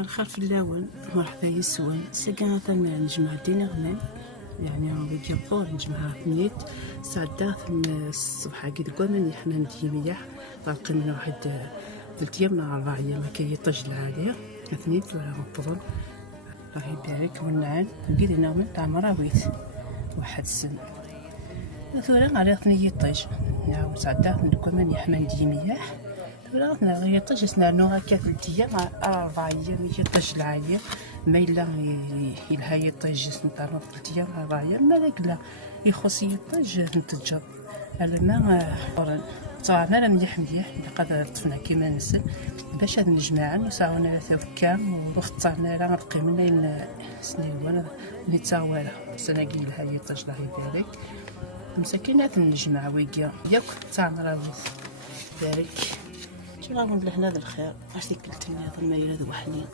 الخير في اللون مرحبا يسون سكان نجمع دينا غنم يعني بيجي الظهر نجمعها ثنيت سعدات الصبح كي قلنا حنا نديميح باقي من واحد 3 أيام مع 4 أيام كي يطج العالية ثنيت ولا غطرن راهي يبارك والنعان نقيد هنا من تاع مراويث واحد السن ثورا على ثني يطج نعاود سعدات نكون يحمل ديميح ثورا غير يطج سنانو هكا 3 أيام 4 أيام يطج العالية ما إلا يلها يطج سنتاع 3 أيام 4 أيام مالك لا يخص يطج نتجر على ما طعنا مليح مليح قادر طفنا كيما نسل باش هاد نجماعا نساونا لا ثوكام وختارنا راه نبقي من سنين وانا نتساولا سناقي لها يطج الله يبارك مساكينات النجمع ويقيا ياك تاع مراويث بارك شنو غنقول لهنا هذا الخير اش ديك قلت لي هذا المايل هذا وحنين